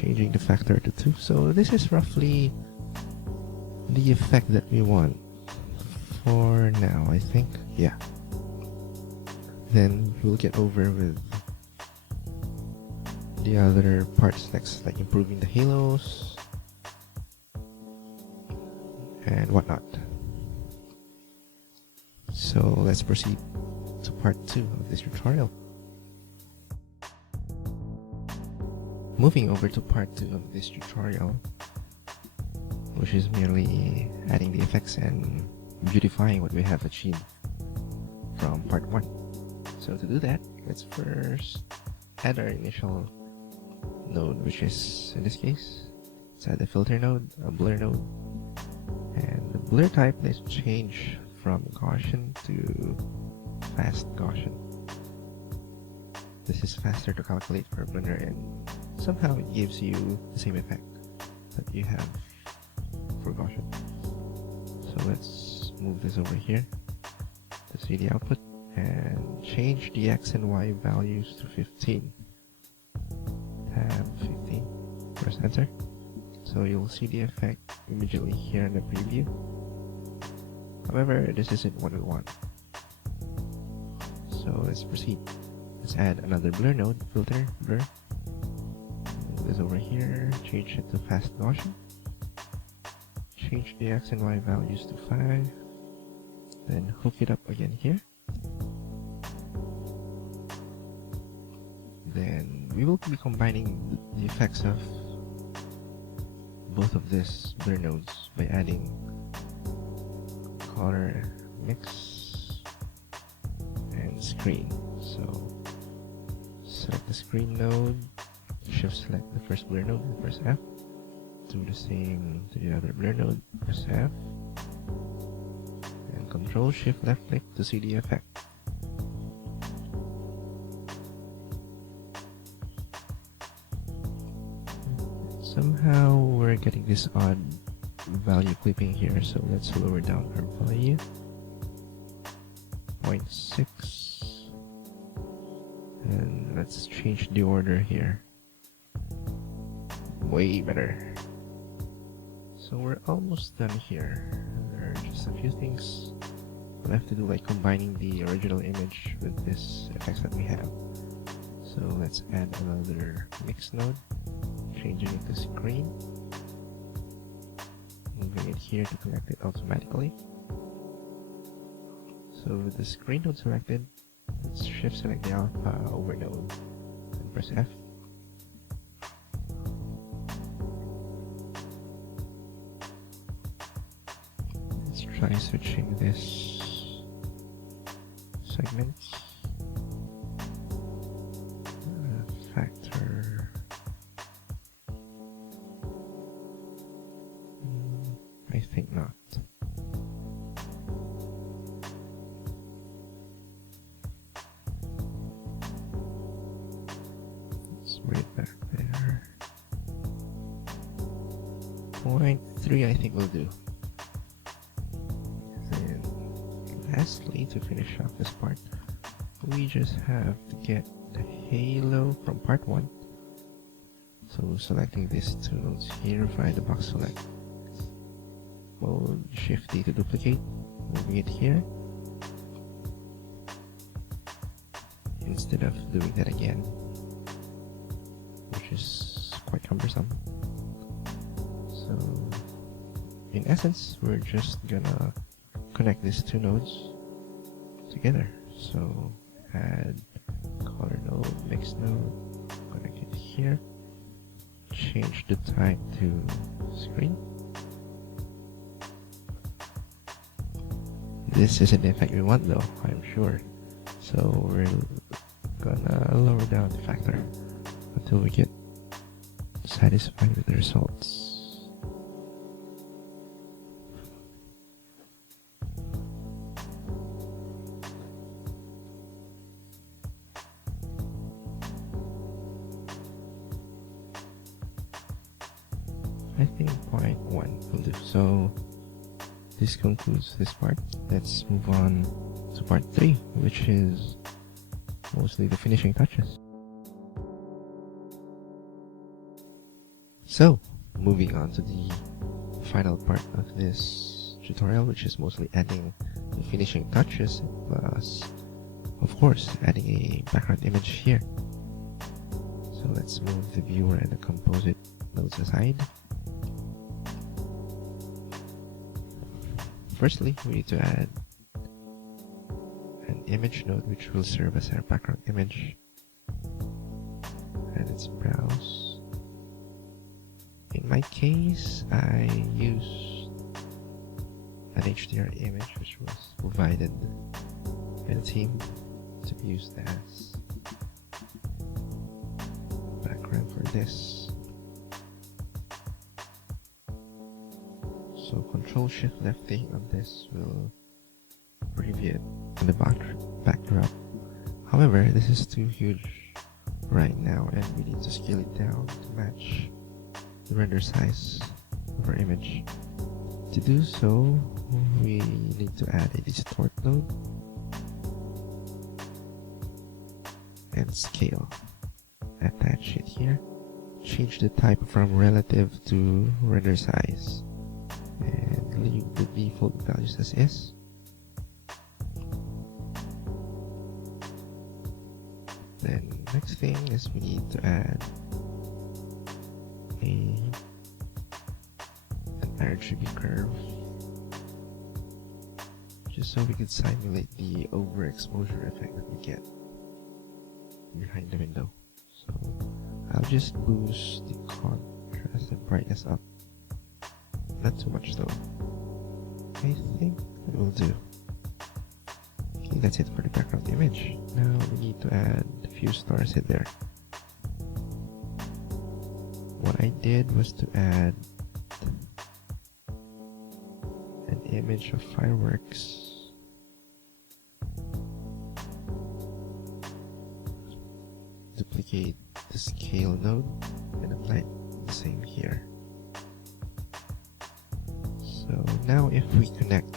changing the factor to 2. So this is roughly the effect that we want for now, I think. Yeah. Then we'll get over with the other parts next, like improving the halos and whatnot. So let's proceed to part 2 of this tutorial. Moving over to part 2 of this tutorial, which is merely adding the effects and beautifying what we have achieved from part 1. So to do that, let's first add our initial node, which is, in this case, let's add a filter node, a blur node, and the blur type, let's change from Gaussian to fast Gaussian. This is faster to calculate for Blender, and somehow it gives you the same effect that you have for Gaussian. So let's move this over here to see the output and change the X and Y values to 15. Tab 15. Press enter. So you'll see the effect immediately here in the preview. However, this isn't what we want. So let's proceed. Let's add another blur node, filter, blur. Move this over here, change it to fast Gaussian. Change the X and Y values to 5. Then hook it up again here. Then we will be combining the effects of both of these blur nodes by adding color, mix, and screen. So select the screen node, shift select the first blur node and press F. Do the same to the other blur node, press F. And Control Shift left click to see the effect. Somehow we're getting this odd value clipping here, so let's lower down our value. 0.6. And let's change the order here. Way better. So we're almost done here. There are just a few things we'll have to do, like combining the original image with this effects that we have. So let's add another mix node, changing it to screen, moving it here to connect it automatically. So with the screen node selected, let's shift select the alpha over node and press F. Let's try switching this segments. Factor. I think not. Let's bring it back there. 0.3 I think will do. Then lastly, to finish off this part, we just have to get the halo from part 1. So selecting these two nodes here via the box select. Hold Shift D to duplicate, moving it here. Instead of doing that again, which is quite cumbersome. So in essence, we're just gonna connect these two nodes together. So add color node, mix node, connect it here, change the type to screen. This isn't the effect we want though, I'm sure. So we're gonna lower down the factor until we get satisfied with the results. I think 0.1 will do. So this concludes this part. Let's move on to part 3, which is mostly the finishing touches. So, moving on to the final part of this tutorial, which is mostly adding the finishing touches, plus, of course, adding a background image here. So let's move the viewer and the composite nodes aside. Firstly, we need to add an image node which will serve as our background image. And let's browse. In my case, I used an HDR image which was provided by the team to be used as background for this. So Control-Shift-Left-A on this will preview it on the backdrop. However, this is too huge right now and we need to scale it down to match the render size of our image. To do so, we need to add a distort node and scale. Attach it here. Change the type from relative to render size and leave the default values as is. Then next thing is we need to add an RGB curve just so we can simulate the overexposure effect that we get behind the window. So I'll just boost the contrast and brightness up. Not too much though. I think that will do. Okay, that's it for the background image. Now we need to add a few stars in there. What I did was to add an image of fireworks. Duplicate the scale node and apply the same here. So now if we connect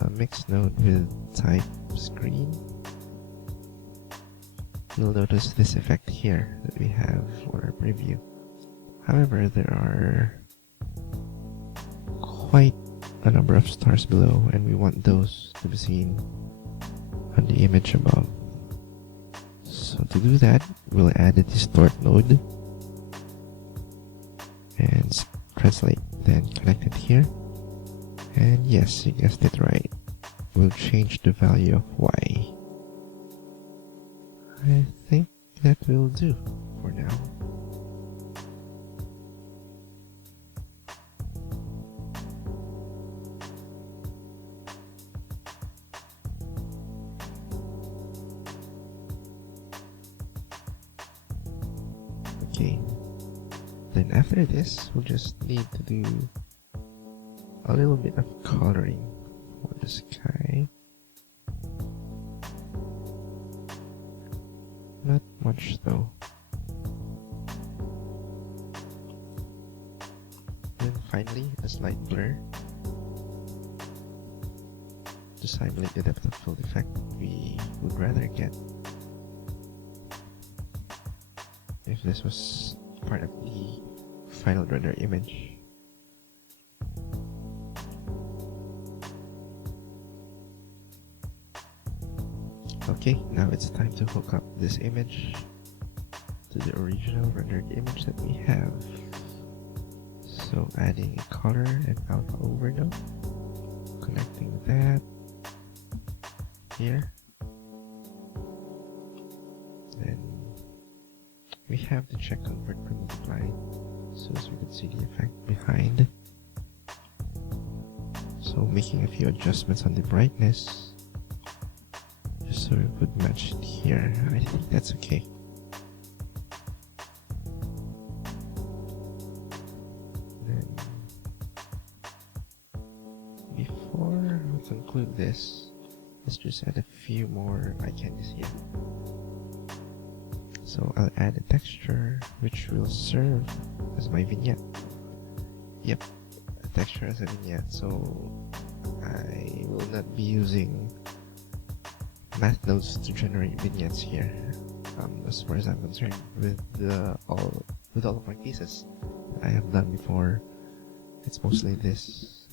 a mix node with type screen, you'll notice this effect here that we have for our preview. However, there are quite a number of stars below and we want those to be seen on the image above. So to do that, we'll add a distort node and translate, then connect it here. And yes, you guessed it right. We'll change the value of Y. I think that will do for now. Okay. Then after this, we'll just need to do a little bit of coloring for the sky. Not much though. Then finally, a slight blur to simulate the depth of field effect we would rather get if this was part of the final render image. Okay, now it's time to hook up this image to the original rendered image that we have. So adding a color and alpha overnode, connecting that here. Then we have the check convert per multiply so as we can see the effect behind. So making a few adjustments on the brightness just so it would match it here. I think that's okay. Then before we conclude this, let's just add a few more eye candies here. So I'll add a texture which will serve as my vignette. Yep, a texture as a vignette. So I will not be using math nodes to generate vignettes here. As far as I'm concerned, with all with all of my cases that I have done before, it's mostly this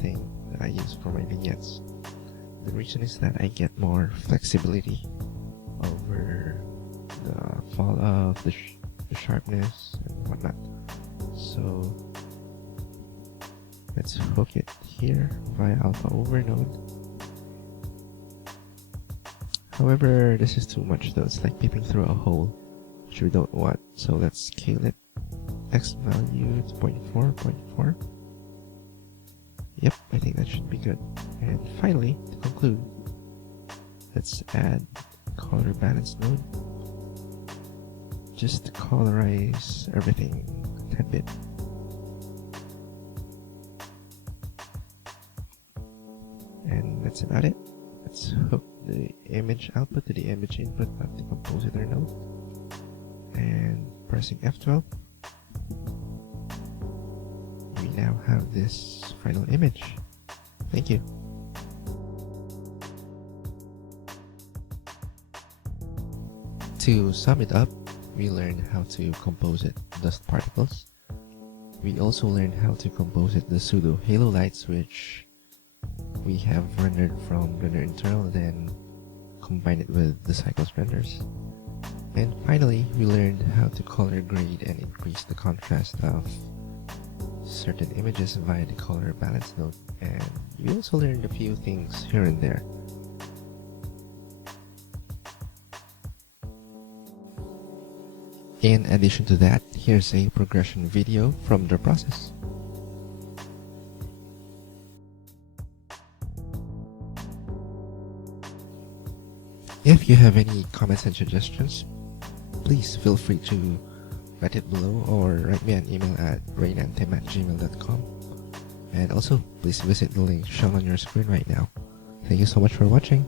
thing that I use for my vignettes. The reason is that I get more flexibility over the fall of the sharpness and whatnot. So let's hook it here via alpha over node. However, this is too much though. It's like peeping through a hole, which we don't want. So let's scale it. X value to 0.4, 0.4. Yep, I think that should be good. And finally, to conclude, let's add color balance node. Just to colorize everything a tad bit. And that's about it. Let's hook the image output to the image input of the compositor node. And pressing F12, we now have this final image. Thank you. To sum it up, we learned how to composite dust particles. We also learned how to composite the pseudo halo lights, which we have rendered from render internal, then combine it with the cycles renders. And finally, we learned how to color grade and increase the contrast of certain images via the color balance node. And we also learned a few things here and there. In addition to that, here's a progression video from the process. If you have any comments and suggestions, please feel free to write it below or write me an email at rainantem@gmail.com. And also, please visit the link shown on your screen right now. Thank you so much for watching.